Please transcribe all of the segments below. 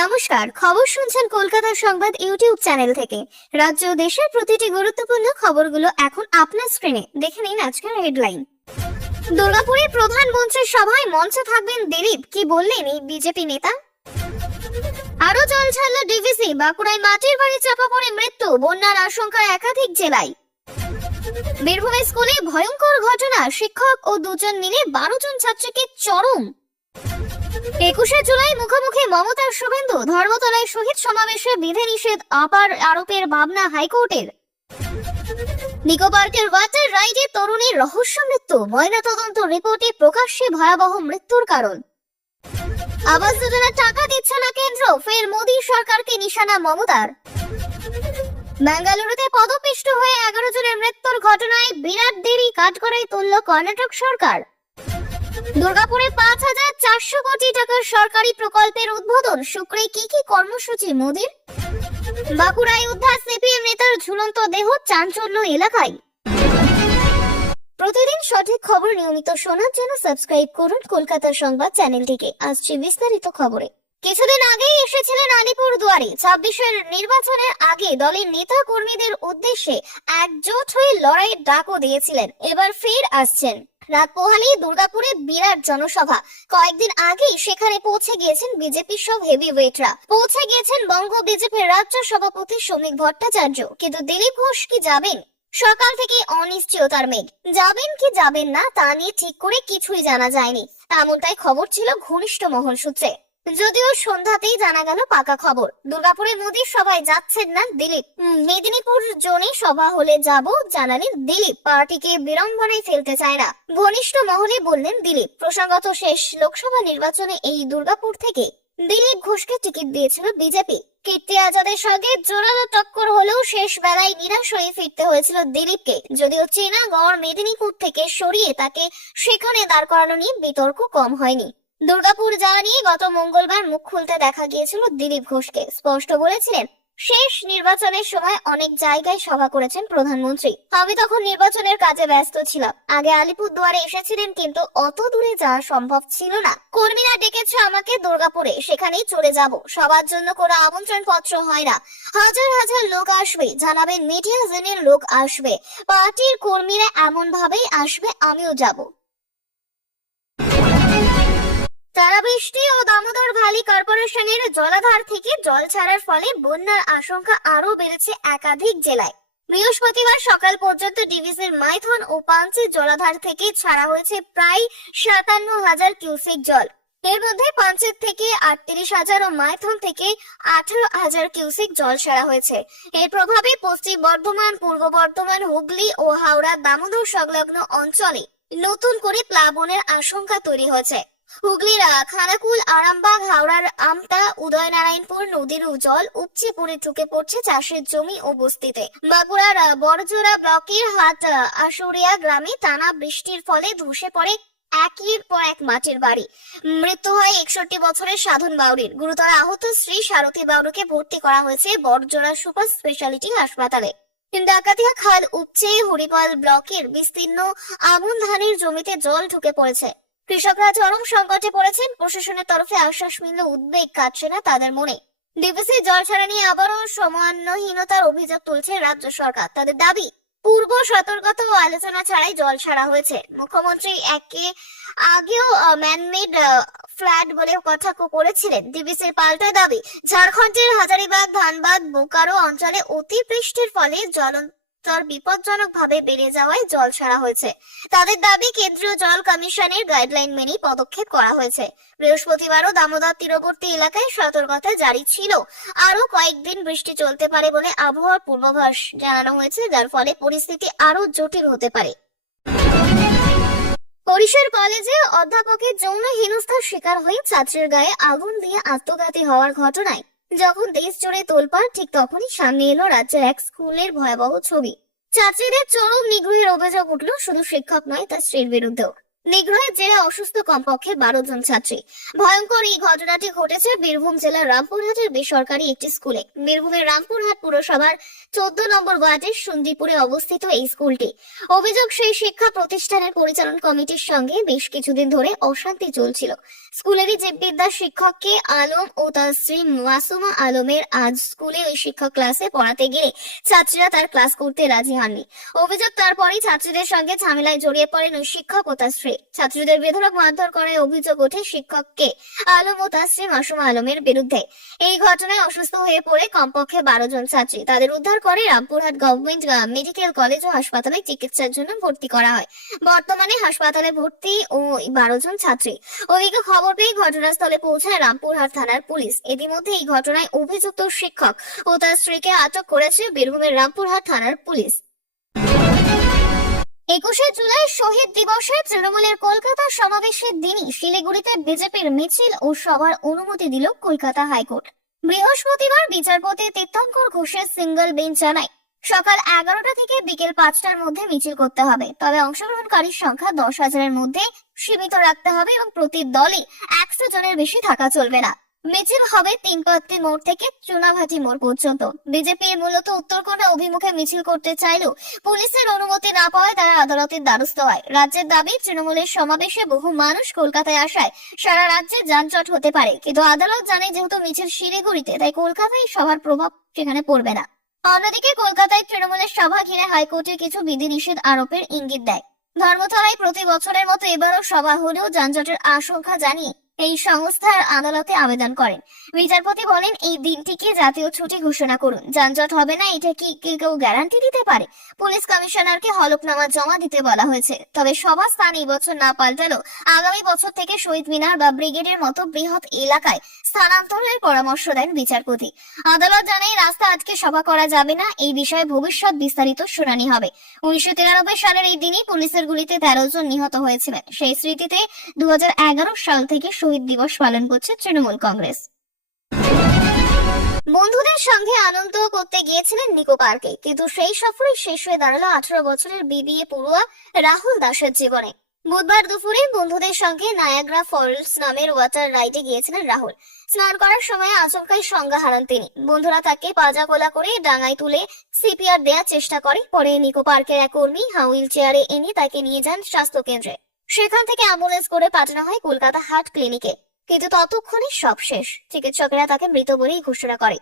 নমস্কার, খবর শুনছেন কলকাতা সংবাদ ইউটিউব চ্যানেল থেকে। রাজ্য ও দেশের প্রতিটি গুরুত্বপূর্ণ খবরগুলো এখন আপনার স্ক্রিনে। দেখে নিন আজকের হেডলাইন। দুর্গাপুরে প্রধানমন্ত্রীর সভায় মঞ্চে থাকবেন দিলীপ, কি বললেন এই বিজেপি নেতা? আরো জল ছাড়ল ডিভিসি, বাঁকুড়ায় মাটির বাড়ি চাপা পড়ে মৃত্যু, বন্যার আশঙ্কা একাধিক জেলায়। বীরভূমে স্কুলে ভয়ঙ্কর ঘটনা, শিক্ষক ও দুজন মিলে 12 জন ছাত্রীকে চরম। 21শে জুলাই মুখোমুখি মমতার শুভেন্দু, ধর্মতলায় শহীদ সমাবেশে বিধিনিষেধ আরোপের ভাবনা হাইকোর্টের। নিকো পার্কের ওয়াটার রাইডে তরুণীর রহস্য মৃত্যু, ময়নাতদন্ত রিপোর্টে প্রকাশ্যে ভয়াবহ মৃত্যুর কারণ। আবাস যোজনার টাকা দিচ্ছে না কেন্দ্র, ফের মোদী সরকারকে নিশানা মমতার। বেঙ্গালুরুতে পদপিষ্ট হয়ে 11 জনের মৃত্যুর ঘটনায় বিরাট দেরি কাঠগড়ায় তুলল কর্ণাটক সরকার। দুর্গাপুরে 5,400 কোটি টাকার সরকারি প্রকল্পের উদ্বোধন, শুক্রে কি কি কর্মসূচি মোদির? বাঁকুড়ায় উদ্ধার সিপিএম নেতার ঝুলন্ত দেহ, চাঞ্চল্য এলাকায়। প্রতিদিন সঠিক খবর নিয়মিত শোনার জন্য সাবস্ক্রাইব করুন কলকাতা সংবাদ চ্যানেলটিকে। আসছে বিস্তারিত খবরে। কিছুদিন আগেই এসেছিলেন আলিপুর দুয়ারে। 26-এর নির্বাচনের আগে দলের নেতা কর্মীদের উদ্দেশ্যে একজোট হয়ে লড়াইয়ের ডাকও দিয়েছিলেন। এবার ফের আসছেন। রাত পোহালেই দুর্গাপুরে বিরাট জনসভা। কয়েকদিন আগেই সেখানে পৌঁছে গিয়েছেন বিজেপির সব হেভিওয়েটরা। পৌঁছে গিয়েছেন বঙ্গ বিজেপির রাজ্য সভাপতি শ্রমিক ভট্টাচার্য। কিন্তু দিলীপ ঘোষ কি যাবেন? সকাল থেকে অনিশ্চয়তার মেঘ। যাবেন কি যাবেন না তা নিয়ে ঠিক করে কিছুই জানা যায়নি, এমনটাই খবর ছিল ঘনিষ্ঠ মহল সূত্রে। যদিও সন্ধ্যাতেই জানা গেল পাকা খবর, দুর্গাপুরে মোদীর সভায় যাচ্ছেন না দিলীপ। মেদিনীপুর জোনে সভা হলে যাব জানালেন দিলীপ। পার্টিকে বিড়ম্বনায় ফেলতে চায় না, ঘনিষ্ঠ মহলে বললেন দিলীপ। প্রসঙ্গত, শেষ লোকসভা নির্বাচনে এই দুর্গাপুর থেকে দিলীপ ঘোষকে টিকিট দিয়েছিল বিজেপি। কীর্তি আজাদের সঙ্গে জোরালো টক্কর হলেও শেষ বেলায় নিরাশ হয়ে ফিরতে হয়েছিল দিলীপকে। যদিও চেনাগড় মেদিনীপুর থেকে সরিয়ে তাকে সেখানে দাঁড় করানো নিয়ে বিতর্ক কম হয়নি। দুর্গাপুর যাওয়া নিয়ে গত মঙ্গলবার মুখ খুলতে দেখা গিয়েছিল দিলীপ ঘোষকে। স্পষ্ট বলেছিলেন, শেষ নির্বাচনের সময় অনেক জায়গায় সভা করেছেন প্রধানমন্ত্রী, আমি তখন নির্বাচনের কাজে ব্যস্ত ছিলাম। আগে আলিপুর দুয়ারে এসেছিলেন, কিন্তু অত দূরে যাওয়া সম্ভব ছিল না। কর্মীরা ডেকেছে আমাকে দুর্গাপুরে, সেখানেই চলে যাব। সবার জন্য কোনো আমন্ত্রণ পত্র হয় না, হাজার হাজার লোক আসবে, জানাবেন মিডিয়া জেনের লোক আসবে, পার্টির কর্মীরা এমন ভাবেই আসবে, আমিও যাব। টানা বৃষ্টি ও দামোদর ভ্যালি কর্পোরেশনের জলাধার থেকে জল ছাড়ার ফলে বন্যার আশঙ্কা আরো বেড়েছে একাধিক জেলায়। বৃহস্পতিবার সকাল পর্যন্ত ডিভিসির মাইথন ও পাঞ্চের জলাধার থেকে ছাড়া হয়েছে প্রায় 57,000 কিউসেক জল। এর মধ্যে পাঞ্চের থেকে 38,000 ও মাইথন থেকে 18,000 কিউসেক জল ছাড়া হয়েছে। এর প্রভাবে পশ্চিম বর্ধমান, পূর্ব বর্ধমান, হুগলি ও হাওড়া দামোদর সংলগ্ন অঞ্চলে নতুন করে প্লাবনের আশঙ্কা তৈরি হয়েছে। হুগলির খানাকুল, আরামবাগ, হাওড়ার আমতা, উদয়নারায়ণপুর নদীর জল উপচে পড়ে ঢুকে পড়ছে চাষের জমি ও বস্তিতে। বাঁকুড়ার বড়জোড়া ব্লকের হাট আশুরিয়া গ্রামে টানা বৃষ্টির ফলে ধসে পড়ে একের পর এক মাটির বাড়ি। মৃত্যু হয় 61 বছরের সাধন বাউরির। গুরুতর আহত স্ত্রী সারথী বাউরিকে ভর্তি করা হয়েছে বড়জোড়া সুপার স্পেশালিটি হাসপাতালে। ডাকাতিয়া খাল উপচে হরিপাল ব্লকের বিস্তীর্ণ আমন ধানের জমিতে জল ঢুকে পড়েছে। কৃষকরা চরম সংকটে পড়েছেন। প্রশাসনের তরফে আশ্বাস মিললেও উদ্বেগ কাটছে না তাদের মনে। ডিভিসি জল ছাড়া নিয়ে আবারও সমন্বয়হীনতার অভিযোগ তুলছে রাজ্য সরকার। তাদের দাবি, পূর্ব সতর্কতা ও আলোচনা ছাড়াই জল ছাড়া হয়েছে। মুখ্যমন্ত্রী আগেও ম্যানমেড ফ্ল্যাট বলে কথা করেছিলেন। ডিভিসির পাল্টা দাবি, ঝাড়খণ্ডের হাজারিবাগ, ধানবাদ, বোকারো অঞ্চলে অতিবৃষ্টির ফলে স্তর বিপজ্জনক ভাবে বেড়ে যাওয়ায় জল ছাড়া হয়েছে। তাদের দাবি, কেন্দ্রীয় জল কমিশনের গাইডলাইন মেনেই পদক্ষেপ করা হয়েছে। বৃহস্পতিবারও দামোদর তীরবর্তী এলাকায় সতর্কতা জারি ছিল। আরো কয়েকদিন বৃষ্টি চলতে পারে বলে আবহাওয়ার পূর্বাভাস জানানো হয়েছে, যার ফলে পরিস্থিতি আরো জটিল হতে পারে। পরিসর কলেজে অধ্যাপকের যৌন হেনস্থার শিকার হয়ে ছাত্রের গায়ে আগুন দিয়ে আত্মঘাতী হওয়ার ঘটনায় যখন দেশ জুড়ে তোলপাড়, ঠিক তখনই সামনে এলো রাজ্যের এক স্কুলের ভয়াবহ ছবি। ছাত্রীদের চরম নিগ্রহের অভিযোগ উঠল শুধু শিক্ষক নয়, তার স্ত্রীর বিরুদ্ধেও। নিগ্রহের জেরে অসুস্থ কমপক্ষে 12 জন ছাত্রী। ভয়ঙ্কর এই ঘটনাটি ঘটেছে বীরভূম জেলার রামপুরহাটের বেসরকারি একটি স্কুলে। বীরভূমের রামপুরহাট পুরসভার 14 নম্বর ওয়ার্ডের সুন্দরপুরে অবস্থিত এই স্কুলটি। অভিযোগ, সেই শিক্ষা প্রতিষ্ঠানের পরিচালন কমিটির সঙ্গে বেশ কিছুদিন ধরে অশান্তি চলছিল। স্কুলেরই জীববিদ্যা শিক্ষককে আলম ও তার স্ত্রী মাসুমা আলমের আজ স্কুলে ওই শিক্ষক ক্লাসে পড়াতে গেলে ছাত্রীরা তার ক্লাস করতে রাজি হননি। অভিযোগ, তারপরেই ছাত্রীদের সঙ্গে ঝামেলায় জড়িয়ে পড়েন ওই শিক্ষক ও তার স্ত্রী। ছাত্রীদের বেধড়ক মারধর করায় অভিযোগ ওঠে শিক্ষককে আলম ও তার স্ত্রী মাসুমা আলমের বিরুদ্ধে। এই ঘটনায় অসুস্থ হয়ে পড়ে কমপক্ষে 12 জন ছাত্রী। তাদের উদ্ধার করে রামপুরহাট গভর্নমেন্ট মেডিকেল কলেজ ও হাসপাতালে চিকিৎসার জন্য ভর্তি করা হয়। বর্তমানে হাসপাতালে ভর্তি ও 12 জন ছাত্রী। ওদিকে খবর পেয়ে ঘটনাস্থলে পৌঁছায় রামপুরহাট থানার পুলিশ। ইতিমধ্যে এই ঘটনায় অভিযুক্ত শিক্ষক ও তার স্ত্রীকে আটক করেছে বীরভূমের রামপুরহাট থানার পুলিশ। 21শে জুলাই শহীদ দিবসে তৃণমূলের কলকাতা সমাবেশের দিনই শিলিগুড়িতে বিজেপির মিছিল ও সভার অনুমতি দিল কলকাতা হাইকোর্ট। বৃহস্পতিবার বিচারপতি তীর্থঙ্কর ঘোষের সিঙ্গল বেঞ্চ জানায়, সকাল 11টা থেকে বিকেল 5টার মধ্যে মিছিল করতে হবে। তবে অংশগ্রহণকারীর সংখ্যা 10,000-এর মধ্যে সীমিত রাখতে হবে এবং প্রতি দলে 100 জনের বেশি থাকা চলবে না। মিছিল হবে তিনপাত্তি মোড় থেকে চুনাভাটি মোড় পর্যন্ত। বিজেপি মূলত উত্তরকোনা অভিমুখে মিছিল করতে চাইলেও পুলিশের অনুমতি না পাওয়ায় তারা আদালতের দ্বারস্থ হয়। রাজ্যের দাবি, তৃণমূলের সমাবেশে বহু মানুষ কলকাতায় আসায় সারা রাজ্যে যানজট হতে পারে, কিন্তু আদালত জানে যেহেতু মিছিল শিলিগুড়িতে, তাই কলকাতায় সভার প্রভাব সেখানে পড়বে না। অন্যদিকে কলকাতায় তৃণমূলের সভা ঘিরে হাইকোর্টের কিছু বিধিনিষেধ আরোপের ইঙ্গিত দেয়। ধর্মতলায় প্রতি বছরের মতো এবারও সভা হলেও যানজটের আশঙ্কা জানিয়ে এই সংস্থার আদালতে আবেদন করেন। বিচারপতি বলেন, এই দিনটিকে জাতীয় ছুটি ঘোষণা করুন, যানজট হবে না এটা কি কেউ গ্যারান্টি দিতে পারে? পুলিশ কমিশনারকে হলফনামা জমা দিতে বলা হয়েছে। তবে সভা স্থান এই বছর না পাল্টালেও আগামী বছর থেকে শহীদ মিনার বা ব্রিগেডের মতো বৃহৎ এলাকায় স্থানান্তরের পরামর্শ দেন বিচারপতি। আদালত জানায়, রাস্তা আজকে সভা করা যাবে না, এই বিষয়ে ভবিষ্যৎ বিস্তারিত শুনানি হবে। 1993 সালের এই দিনই পুলিশের গুলিতে 13 জন নিহত হয়েছিলেন। সেই স্মৃতিতে 2011 সাল থেকে শহীদ দিবস পালন করছে তৃণমূল কংগ্রেস। বন্ধুদের সঙ্গে আনন্দ করতে গিয়েছিলেন নিকো পার্কে, কিন্তু সেই সফরই শেষ হয়ে দাঁড়ালো 18 বছরের বিবিএ পড়ুয়া রাহুল দাসের জীবনে। বুধবার দুপুরে বন্ধুদের সঙ্গে নায়াগ্রা ফলস নামের ওয়াটার রাইডে গিয়েছিলেন রাহুল। স্নান করার সময় আচমকাই সংজ্ঞা হারান তিনি। বন্ধুরা তাকে পাজা কোলা করে ডাঙায় তুলে সিপিআর দেওয়ার চেষ্টা করে। পরে নিকো পার্কের এক কর্মী হুইল চেয়ারে এনে তাকে নিয়ে যান স্বাস্থ্য কেন্দ্রে। সেখান থেকে অ্যাম্বুলেন্স করে পাঠানো হয় কলকাতা হার্ট ক্লিনিকে, কিন্তু ততক্ষণে সব শেষ। চিকিৎসকেরা তাকে মৃত বলেই ঘোষণা করে।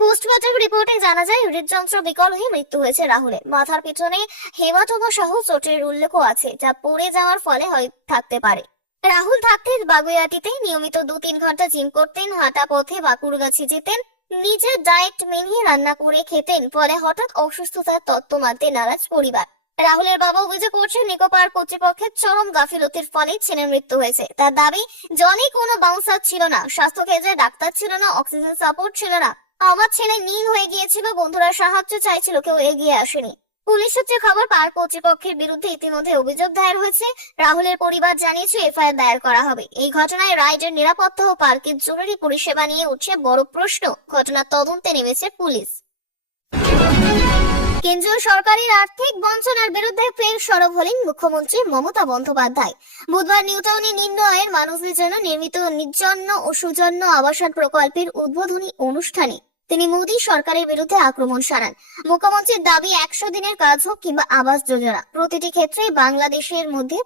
পোস্টমর্টম রিপোর্টে জানা যায়, হৃদযন্ত্র বিকল হয়ে মৃত্যু হয়েছে রাহুলের। মাথার পিছনে হেমাটোমা সহ চোটের উল্লেখও আছে, যা পড়ে যাওয়ার ফলে হয় থাকতে পারে। রাহুল থাকতে বাগুইয়াটিতে নিয়মিত 2-3 ঘন্টা জিম করতেন, হাঁটা পথে বাঁকুড়গাছি যেতেন, নিজের ডায়েট মেনে রান্না করে খেতেন। ফলে হঠাৎ অসুস্থতার তত্ত্ব মানতে নারাজ পরিবার। রাহুলের বাবা অভিযোগ করছেন, নিকো পার্ক কর্তৃপক্ষের চরম গাফিলতির ফলে ছেলের মৃত্যু হয়েছে। তার দাবি, জলে কোনো বাউন্সার ছিল না, স্বাস্থ্য কেন্দ্রে ডাক্তার ছিল না, অক্সিজেন সাপোর্ট ছিল না। আমার ছেলে নীল হয়ে গিয়েছিল, বন্ধুরা সাহায্য চাইছিল, কেউ এগিয়ে আসেনি। পুলিশ সূত্রে খবর, পার্ক কর্তৃপক্ষের বিরুদ্ধে ইতিমধ্যে অভিযোগ দায়ের হয়েছে। রাহুলের পরিবার জানিয়েছে এফআইআর দায়ের করা হবে। এই ঘটনায় রাইডের নিরাপত্তা ও পার্কের জরুরি পরিষেবা নিয়ে উঠছে বড় প্রশ্ন। ঘটনার তদন্তে নেমেছে পুলিশ। কেন্দ্রীয় সরকারের আর্থিক বঞ্চনার বিরুদ্ধে ফের সরব হলেন মুখ্যমন্ত্রী মমতা বন্দ্যোপাধ্যায়। বুধবার নিউটাউনে নিম্ন আয়ের মানুষদের জন্য নির্মিত নির্জন্য ও সুজন্য আবাসন প্রকল্পের উদ্বোধনী অনুষ্ঠানে তিনি মোদী সরকারের বিরুদ্ধে আক্রমণ শানান। মুখ্যমন্ত্রীর দাবি, 100 দিনের কাজ হোক কিংবা আবাস যোজনা, প্রতিটি ক্ষেত্রে বাংলাদেশের মধ্যে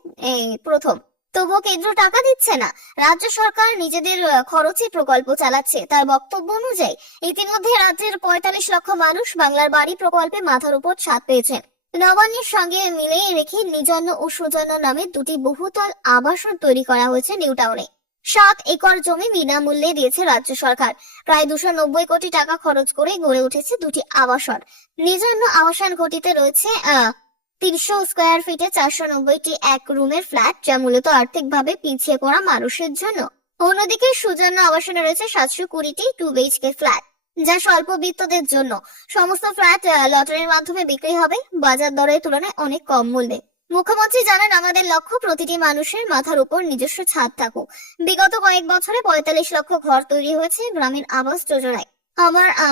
প্রথম। তবুও কেন্দ্র টাকা দিচ্ছে না, রাজ্য সরকার নিজেদের খরচে প্রকল্প চালাচ্ছে। তার বক্তব্য অনুযায়ী ইতিমধ্যে রাজ্যের 45 লক্ষ মানুষ বাংলার বাড়ি প্রকল্পে মাথার উপর ছাদ পেয়েছেন। নবান্নের সঙ্গে মিলে রেখে নির্জন্য ও সুজন্য নামে 2টি বহুতল আবাসন তৈরি করা হয়েছে নিউটাউনে। 7 একর জমি বিনামূল্যে দিয়েছে রাজ্য সরকার। প্রায় 290 কোটি টাকা খরচ করে গড়ে উঠেছে 2টি আবাসন। নির্জন্য আবাসন ঘটিতে রয়েছে 300 স্কয়ার ফিটে 490টি এক রুমের ফ্ল্যাট, যা মূলত আর্থিকভাবে পিছিয়ে পড়া মানুষের জন্য। অন্যদিকে সুজন্য আবাসনে রয়েছে 720টি 2 BHK ফ্ল্যাট, যা স্বল্পবিত্তদের জন্য। সমস্ত ফ্ল্যাট লটারির মাধ্যমে বিক্রি হবে, বাজার দরের তুলনায় অনেক কম মূল্যে। মুখ্যমন্ত্রী জানান, আমাদের লক্ষ্য প্রতিটি মানুষের মাথার উপর নিজস্ব ছাদ থাকুক। বিগত কয়েক বছরে 45 লক্ষ ঘর তৈরি হয়েছে গ্রামীণ আবাস যোজনায়।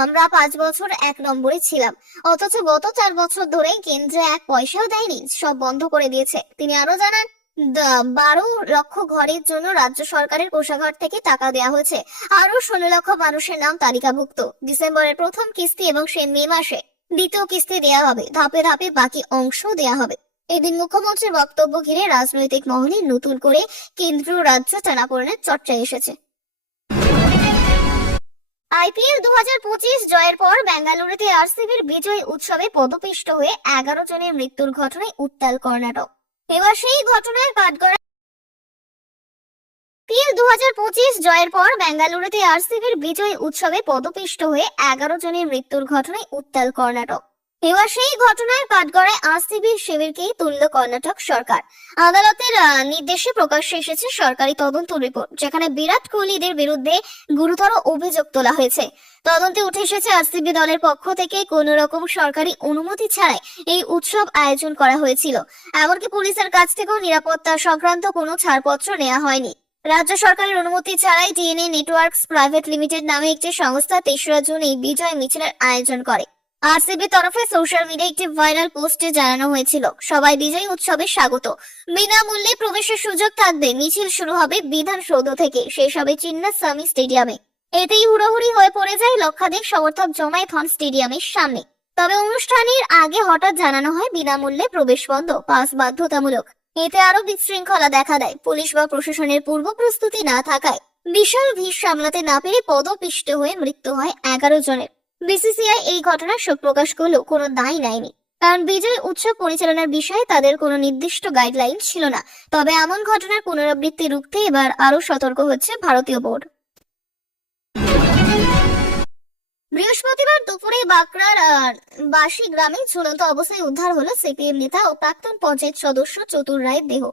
আমরা 5 বছর 1 নম্বরে ছিলাম, অথচ গত 4 বছর ধরে কেন্দ্রে 1 পয়সাও দেয়নি, সব বন্ধ করে দিয়েছে। তিনি আরো জানান, 12 লক্ষ ঘরের জন্য রাজ্য সরকারের কোষাগার থেকে টাকা দেওয়া হয়েছে। আরো 16 লক্ষ মানুষের নাম তালিকাভুক্ত। ডিসেম্বরের প্রথম কিস্তি এবং সে মে মাসে দ্বিতীয় কিস্তি দেওয়া হবে। ধাপে ধাপে বাকি অংশ দেওয়া হবে। এদিন মুখ্যমন্ত্রীর বক্তব্য ঘিরে রাজনৈতিক মহলে নতুন করে কেন্দ্র রাজ্য টানাপোড়েনের চর্চা এসেছে। আইপিএল 2025 জয়ের পর বেঙ্গালুরুতে আরসিবির বিজয় উৎসবে পদপিষ্ট হয়ে 11 জনের মৃত্যুর ঘটনায় উত্তাল কর্ণাটক। এবার সেই ঘটনায় কাঠগড়ায় আইপিএল 2025 জয়ের পর বেঙ্গালুরুতে আরসিবির বিজয় উৎসবে পদপিষ্ট হয়ে 11 জনের মৃত্যুর ঘটনায় উত্তাল কর্ণাটক। এবার সেই ঘটনায় কাঠগড়ায় আরসিবির শিবিরকেই তুলল কর্ণাটক সরকার। আদালতের নির্দেশে প্রকাশ্যে এসেছে সরকারি তদন্ত রিপোর্ট, যেখানে বিরাট কোহলিদের বিরুদ্ধে গুরুতর অভিযোগ তোলা হয়েছে। তদন্তে উঠে এসেছে আরসিবি দলের পক্ষ থেকে কোনো রকম সরকারি অনুমতি ছাড়াই এই উৎসব আয়োজন করা হয়েছিল। এমনকি পুলিশের কাছ থেকেও নিরাপত্তা সংক্রান্ত কোনো ছাড়পত্র নেওয়া হয়নি। রাজ্য সরকারের অনুমতি ছাড়াই ডিএনএ নেটওয়ার্কস প্রাইভেট লিমিটেড নামে একটি সংস্থা 3রা জুন এই বিজয় মিছিলের আয়োজন করে। আরসিবি তরফে সোশ্যাল মিডিয়ায় একটি ভাইরাল পোস্টে জানানো হয়েছিল, সবাই বিজয় উৎসবে স্বাগত, বিনামূল্যে প্রবেশের সুযোগ থাকবে। মিছিল শুরু হবে বিধানসৌধ থেকে, শেষ হবে চিন্নাস্বামী স্টেডিয়ামে। এতেই হুড়োহুড়ি হয়ে পড়ে যায়, লক্ষাধিক সমর্থক জমায়েত হন স্টেডিয়ামের সামনে। তবে অনুষ্ঠানের আগে হঠাৎ জানানো হয় বিনামূল্যে প্রবেশ বন্ধ, পাস বাধ্যতামূলক। এতে আরো বিশৃঙ্খলা দেখা দেয়। পুলিশ বা প্রশাসনের পূর্ব প্রস্তুতি না থাকায় বিশাল ভিড় সামলাতে না পেরে পদপিষ্ট হয়ে মৃত্যু হয় 11 জনের। বিসিসিআই এই ঘটনার শোক প্রকাশ করলেও কোনো দায় নেয়নি, কারণ বিজয় উৎসব পরিচালনার বিষয়ে তাদের কোনো নির্দিষ্ট গাইডলাইন ছিল না। তবে এমন ঘটনার পুনরাবৃত্তি রুখতে এবার আরো সতর্ক হচ্ছে ভারতীয় বোর্ড। বৃহস্পতিবার দুপুরে বাঁকড়ার বাসি গ্রামে ঝুলন্ত অবস্থায় উদ্ধার হলো সিপিএম নেতা ও প্রাক্তন পঞ্চায়েত সদস্য চতুর রায়ের দেহ।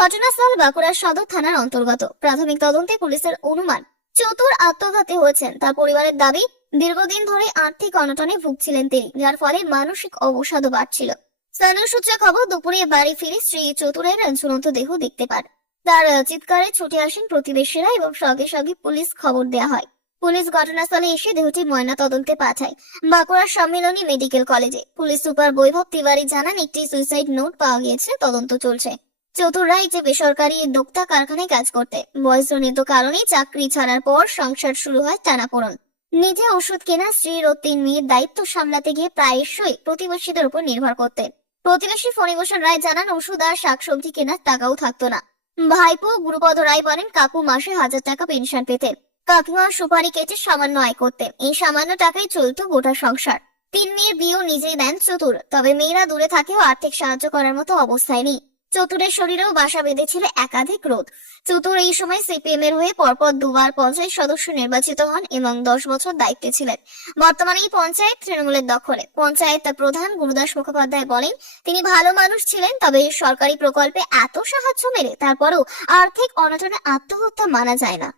ঘটনাস্থল বাঁকুড়া সদর থানার অন্তর্গত। প্রাথমিক তদন্তে পুলিশের অনুমান চতুর আত্মঘাতী হয়েছেন। তার পরিবারের দাবি, দীর্ঘদিন ধরে আর্থিক অনটনে ভুগছিলেন তিনি, যার ফলে মানসিক অবসাদও বাড়ছিল। স্থানীয় সূত্রে খবর, দুপুরে বাড়ি ফিরে স্ত্রী চতুরের ঝুলন্ত দেহ দেখতে পান। তার চিৎকারে ছুটে আসেন প্রতিবেশীরা এবং সঙ্গে সঙ্গে পুলিশ খবর দেওয়া হয়। পুলিশ ঘটনাস্থলে এসে দেহটি ময়না তদন্তে পাঠায় বাঁকুড়ার সম্মিলনী মেডিকেল কলেজে। পুলিশ সুপার বৈভব তিওয়ারি জানান, একটি সুইসাইড নোট পাওয়া গিয়েছে, তদন্ত চলছে। চতুর রায় যে বেসরকারি দোক্তা কারখানায় কাজ করতে, বয়সজনিত কারণে চাকরি ছাড়ার পর সংসার শুরু হয় টানাপোড়েন। নিজে ওষুধ কেনা, স্ত্রীর ও 3 মেয়ের দায়িত্ব সামলাতে গিয়ে প্রায়শই প্রতিবেশীদের উপর নির্ভর করতেন। প্রতিবেশী ফণীভূষণ রায় জানান, ওষুধ আর শাকসবজি কেনার টাকাও থাকতো না। ভাইপো গুরুপদ রায় বলেন, কাকু মাসে 1000 টাকা পেনশন পেতেন। কাকিমা সুপারি কেটে সামান্য আয় করতেন। এই সামান্য টাকায় চলতো গোটা সংসার। 3 মেয়ের বিয়েও নিজেই দেন চতুর। তবে মেয়েরা দূরে থাকেও আর্থিক সাহায্য করার মতো অবস্থায় নেই। চতুরের শরীরেও বাসা বেঁধেছিল একাধিক রোগ। চতুর এই সময় সিপিএম এর হয়ে পরপর 2বার পঞ্চায়েত সদস্য নির্বাচিত হন এবং 10 বছর দায়িত্বে ছিলেন। বর্তমানে এই পঞ্চায়েত তৃণমূলের দখলে। পঞ্চায়েত প্রধান গুরুদাস মুখোপাধ্যায় বলেন, তিনি ভালো মানুষ ছিলেন, তবে সরকারি প্রকল্পে এত সাহায্য মেলে তারপরেও আর্থিক অনটনে আত্মহত্যা মানা যায় না।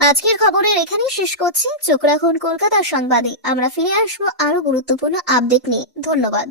আজকের খবরের এখানেই শেষ করছি। চোখ রাখুন কলকাতার সংবাদে। আমরা ফিরে আসবো আরো গুরুত্বপূর্ণ আপডেট নিয়ে। ধন্যবাদ।